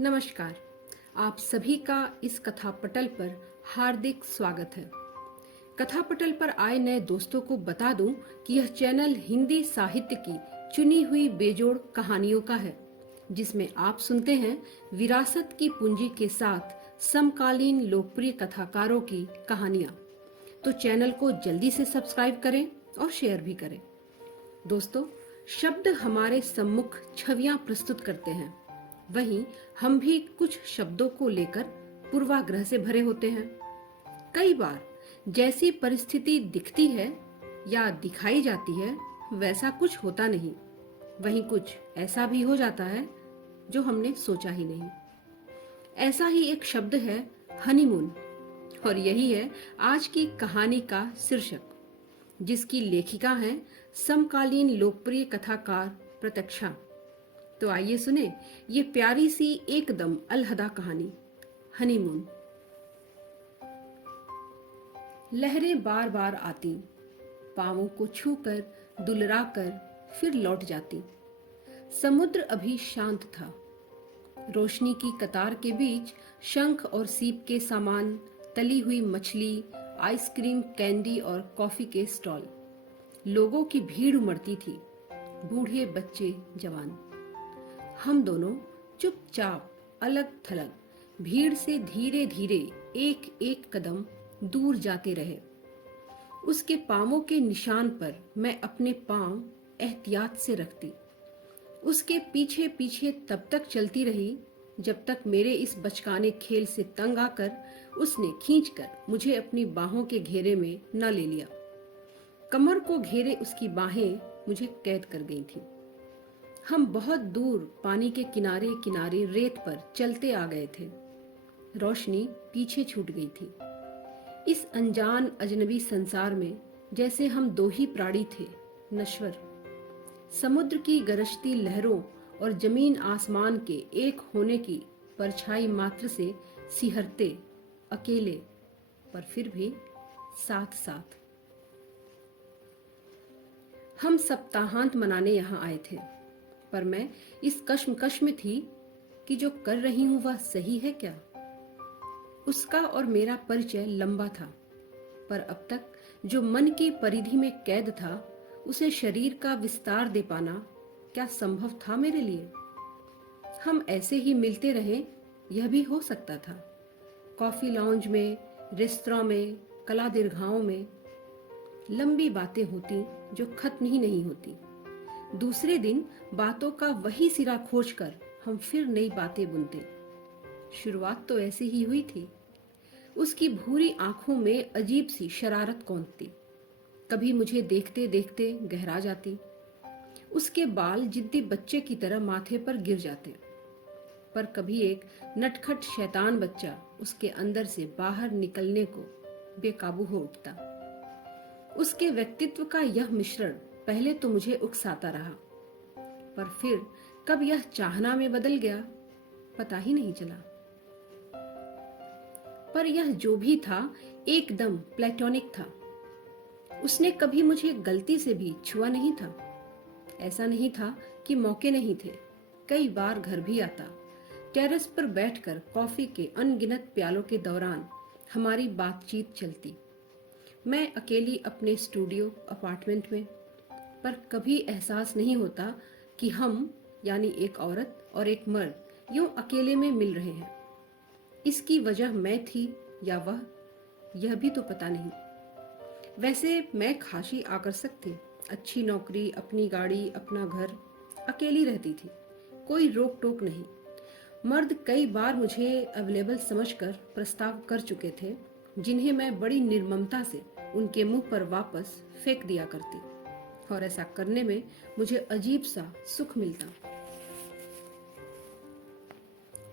नमस्कार। आप सभी का इस कथा पटल पर हार्दिक स्वागत है। कथा पटल पर आए नए दोस्तों को बता दूं कि यह चैनल हिंदी साहित्य की चुनी हुई बेजोड़ कहानियों का है, जिसमें आप सुनते हैं विरासत की पूंजी के साथ समकालीन लोकप्रिय कथाकारों की कहानियां। तो चैनल को जल्दी से सब्सक्राइब करें और शेयर भी करें। दोस्तों, शब्द हमारे सम्मुख छवियां प्रस्तुत करते हैं, वहीं हम भी कुछ शब्दों को लेकर पूर्वाग्रह से भरे होते हैं। कई बार जैसी परिस्थिति दिखती है या दिखाई जाती है वैसा कुछ होता नहीं, वहीं कुछ ऐसा भी हो जाता है जो हमने सोचा ही नहीं। ऐसा ही एक शब्द है हनीमून, और यही है आज की कहानी का शीर्षक, जिसकी लेखिका हैं समकालीन लोकप्रिय कथाकार प्रतीक्षा। तो आइए सुने ये प्यारी सी एकदम अलहदा कहानी, हनीमून। लहरें बार बार आती, पांवों को छूकर दुलराकर फिर लौट जाती। समुद्र अभी शांत था। रोशनी की कतार के बीच शंख और सीप के सामान, तली हुई मछली, आइसक्रीम, कैंडी और कॉफी के स्टॉल। लोगों की भीड़ उमड़ती थी, बूढ़े बच्चे जवान। हम दोनों चुपचाप अलग थलग भीड़ से धीरे धीरे एक एक कदम दूर जाते रहे। उसके पांवों के निशान पर मैं अपने पांव एहतियात से रखती। उसके पीछे पीछे तब तक चलती रही जब तक मेरे इस बचकाने खेल से तंग आकर उसने खींचकर मुझे अपनी बाहों के घेरे में न ले लिया। कमर को घेरे उसकी बाहें मुझे कैद कर गई थीं। हम बहुत दूर पानी के किनारे किनारे रेत पर चलते आ गए थे। रोशनी पीछे छूट गई थी। इस अनजान अजनबी संसार में जैसे हम दो ही प्राणी थे, नश्वर। समुद्र की गरजती लहरों और जमीन आसमान के एक होने की परछाई मात्र से सिहरते, अकेले, पर फिर भी साथ साथ। हम सप्ताहांत मनाने यहाँ आए थे, पर मैं इस कश्मकश में थी कि जो कर रही हूं वह सही है क्या। उसका और मेरा परिचय लंबा था, पर अब तक जो मन की परिधि में कैद था उसे शरीर का विस्तार दे पाना क्या संभव था मेरे लिए। हम ऐसे ही मिलते रहे, यह भी हो सकता था। कॉफी लाउंज में, रेस्तरां में, कला दीर्घाओं में लंबी बातें होती जो खत्म ही नहीं होती। दूसरे दिन बातों का वही सिरा खोजकर हम फिर नई बातें बुनते। शुरुआत तो ऐसी ही हुई थी। उसकी भूरी आंखों में अजीब सी शरारत कौंधती, कभी मुझे देखते देखते गहरा जाती। उसके बाल जिद्दी बच्चे की तरह माथे पर गिर जाते, पर कभी एक नटखट शैतान बच्चा उसके अंदर से बाहर निकलने को बेकाबू हो उठता। उसके व्यक्तित्व का यह मिश्रण पहले तो मुझे उकसाता रहा, पर फिर कब यह चाहना में बदल गया पता ही नहीं चला। पर यह जो भी था एकदम प्लेटोनिक था। उसने कभी मुझे गलती से भी छुआ नहीं था। ऐसा नहीं था कि मौके नहीं थे। कई बार घर भी आता। टेरेस पर बैठकर कॉफी के अनगिनत प्यालों के दौरान हमारी बातचीत चलती। मैं अकेली अपने स्टूडियो अपार्टमेंट में, पर कभी एहसास नहीं होता कि हम यानी एक औरत और एक मर्द यूं अकेले में मिल रहे हैं। इसकी वजह मैं थी या वह, यह भी तो पता नहीं। वैसे मैं खासी आकर्षक थी, अच्छी नौकरी, अपनी गाड़ी, अपना घर, अकेली रहती थी, कोई रोक टोक नहीं। मर्द कई बार मुझे अवेलेबल समझकर प्रस्ताव कर चुके थे, जिन्हें मैं बड़ी निर्ममता से उनके मुंह पर वापस फेंक दिया करती, और ऐसा करने में मुझे अजीब सा सुख मिलता।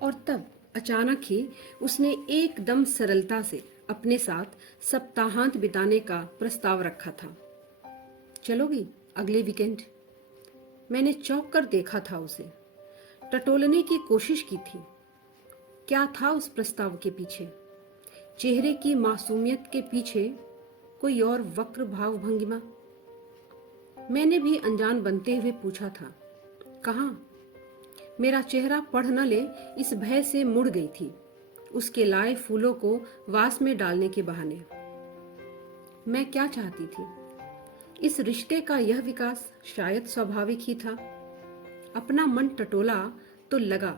और तब अचानक ही उसने एकदम सरलता से अपने साथ सप्ताहांत बिताने का प्रस्ताव रखा था। चलोगी अगले वीकेंड? मैंने चौंक कर देखा था उसे, टटोलने की कोशिश की थी। क्या था उस प्रस्ताव के पीछे? चेहरे की मासूमियत के पीछे कोई और वक्र भाव भंगिमा? मैंने भी अनजान बनते हुए पूछा था, कहाँ? मेरा चेहरा पढ़ न ले इस भय से मुड़ गई थी, उसके लाए फूलों को वास में डालने के बहाने। मैं क्या चाहती थी? इस रिश्ते का यह विकास शायद स्वाभाविक ही था। अपना मन टटोला तो लगा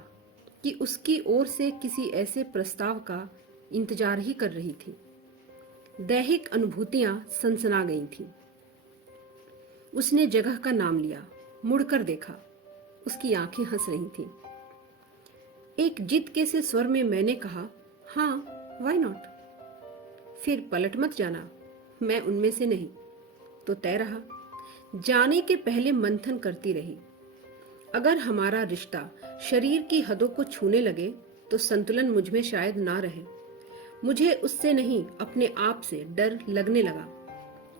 कि उसकी ओर से किसी ऐसे प्रस्ताव का इंतजार ही कर रही थी। दैहिक अनुभूतियां सनसना गई थीं। उसने जगह का नाम लिया, मुड़कर देखा, उसकी आंखें हंस रही थीं। एक जिद के से स्वर में मैंने कहा, हाँ, व्हाई नॉट। फिर पलट मत जाना, मैं उनमें से नहीं। तो तय रहा। जाने के पहले मंथन करती रही। अगर हमारा रिश्ता शरीर की हदों को छूने लगे तो संतुलन मुझ में शायद ना रहे। मुझे उससे नहीं, अपने आप से डर लगने लगा।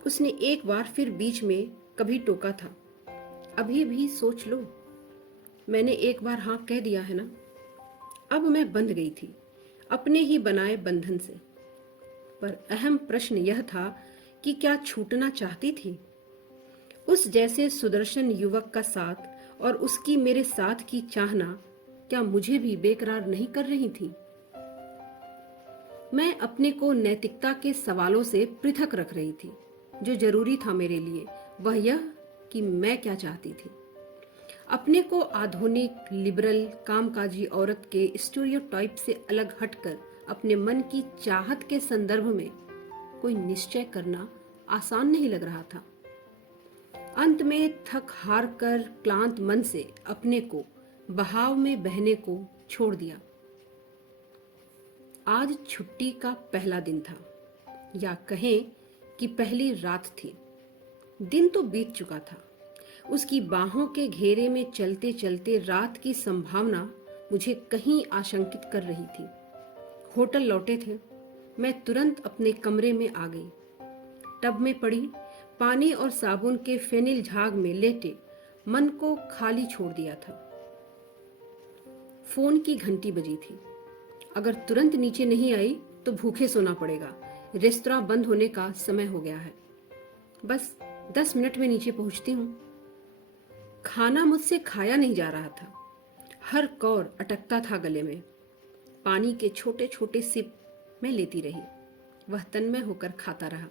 उसने एक बार फिर बीच में कभी टोका था, अभी भी सोच लो। मैंने एक बार हाँ कह दिया है ना। अब मैं बंध गई थी अपने ही बनाए बंधन से। पर अहम प्रश्न यह था कि क्या छूटना चाहती थी? उस जैसे सुदर्शन युवक का साथ और उसकी मेरे साथ की चाहना क्या मुझे भी बेकरार नहीं कर रही थी? मैं अपने को नैतिकता के सवालों से पृथक रख रही थी। जो जरूरी था मेरे लिए वह यह कि मैं क्या चाहती थी। अपने को आधुनिक, लिबरल, कामकाजी औरत के स्टीरियोटाइप से अलग हटकर अपने मन की चाहत के संदर्भ में कोई निश्चय करना आसान नहीं लग रहा था। अंत में थक हार कर क्लांत मन से अपने को बहाव में बहने को छोड़ दिया। आज छुट्टी का पहला दिन था, या कहें कि पहली रात थी। दिन तो बीत चुका था। उसकी बाहों के घेरे में चलते चलते रात की संभावना मुझे कहीं आशंकित कर रही थी। होटल लौटे थे। मैं तुरंत अपने कमरे में आ गई। टब में पड़ी पानी और साबुन के फेनिल झाग में लेटे मन को खाली छोड़ दिया था। फोन की घंटी बजी थी। अगर तुरंत नीचे नहीं आई तो भूखे सोना पड़ेगा। रेस्तरां बंद होने का समय हो गया है। बस 10 मिनट में नीचे पहुंचती हूँ। खाना मुझसे खाया नहीं जा रहा था। हर कौर अटकता था गले में। पानी के छोटे छोटे सिप मैं लेती रही। वह तन्मय होकर खाता रहा।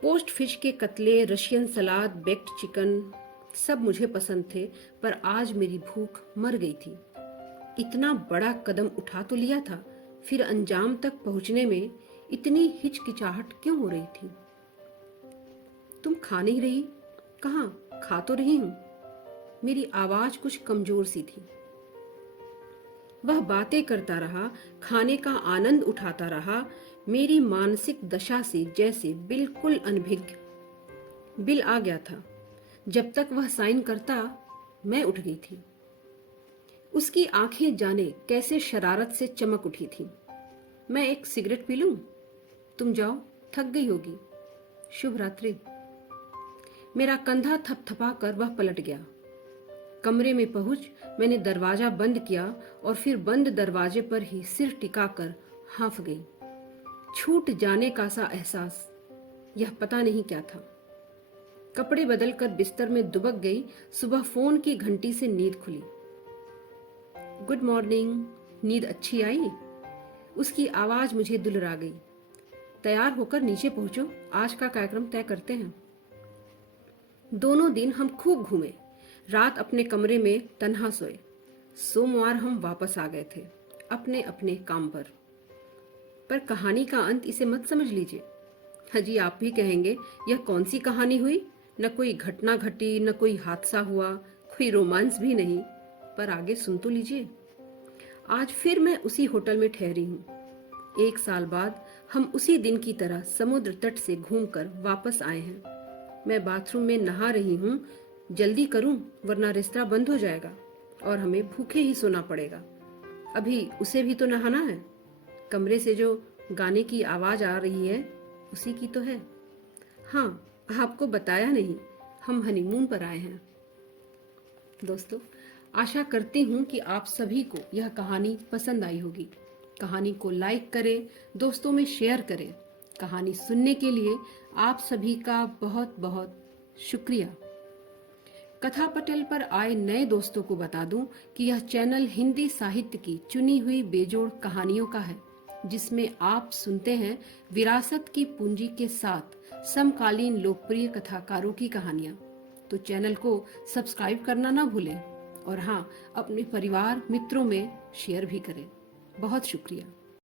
पोस्ट फिश के कतले, रशियन सलाद, बेक्ड चिकन सब मुझे पसंद थे, पर आज मेरी भूख मर गई थी। इतना बड़ा कदम उठा तो लिया था, फिर अंजाम तक पहुंचने में इतनी हिचकिचाहट क्यों हो रही थी? तुम खा नहीं रही? कहाँ? खा तो रही हूं। मेरी आवाज कुछ कमजोर सी थी। वह बातें करता रहा, खाने का आनंद उठाता रहा, मेरी मानसिक दशा से जैसे बिल्कुल अनभिज्ञ। बिल आ गया था। जब तक वह साइन करता मैं उठ गई थी। उसकी आंखें जाने कैसे शरारत से चमक उठी थी। मैं एक सिगरेट पी लूं? तुम जाओ, थक गई होगी। शुभ रात्रि। मेरा कंधा थपथपा कर वह पलट गया। कमरे में पहुंच मैंने दरवाजा बंद किया और फिर बंद दरवाजे पर ही सिर टिकाकर हाँफ गई। छूट जाने का सा एहसास, यह पता नहीं क्या था। कपड़े बदलकर बिस्तर में दुबक गई। सुबह फोन की घंटी से नींद खुली। Good morning. नींद अच्छी आई? उसकी आवाज मुझे दुलरा गई। तैयार होकर नीचे पहुंचो, आज का कार्यक्रम तय करते हैं। दोनों दिन हम खूब घूमे। रात अपने कमरे में तन्हा सोए। सोमवार हम वापस आ गए थे अपने अपने काम पर कहानी का अंत इसे मत समझ लीजिए। हजी आप भी कहेंगे यह कौन सी कहानी हुई? न कोई घटना घटी, न कोई हादसा हुआ, कोई रोमांस भी नहीं। पर आगे सुन तो लीजिए। आज फिर मैं उसी होटल में ठहरी हूँ। 1 साल बाद हम उसी दिन की तरह समुद्र तट से घूमकर वापस आए हैं। मैं बाथरूम में नहा रही हूँ। जल्दी करूं वरना रेस्तरां बंद हो जाएगा और हमें भूखे ही सोना पड़ेगा। अभी उसे भी तो नहाना है। कमरे से जो गाने की आवाज आ रही है उसी की तो है। हाँ, आपको बताया नहीं, हम हनीमून पर आए हैं। दोस्तों, आशा करती हूँ कि आप सभी को यह कहानी पसंद आई होगी। कहानी को लाइक करें, दोस्तों में शेयर करें। कहानी सुनने के लिए आप सभी का बहुत बहुत शुक्रिया। कथा पटल पर आए नए दोस्तों को बता दूं कि यह चैनल हिंदी साहित्य की चुनी हुई बेजोड़ कहानियों का है, जिसमें आप सुनते हैं विरासत की पूंजी के साथ समकालीन लोकप्रिय कथाकारों की कहानियां। तो चैनल को सब्सक्राइब करना ना भूलें और हाँ, अपने परिवार मित्रों में शेयर भी करें। बहुत शुक्रिया।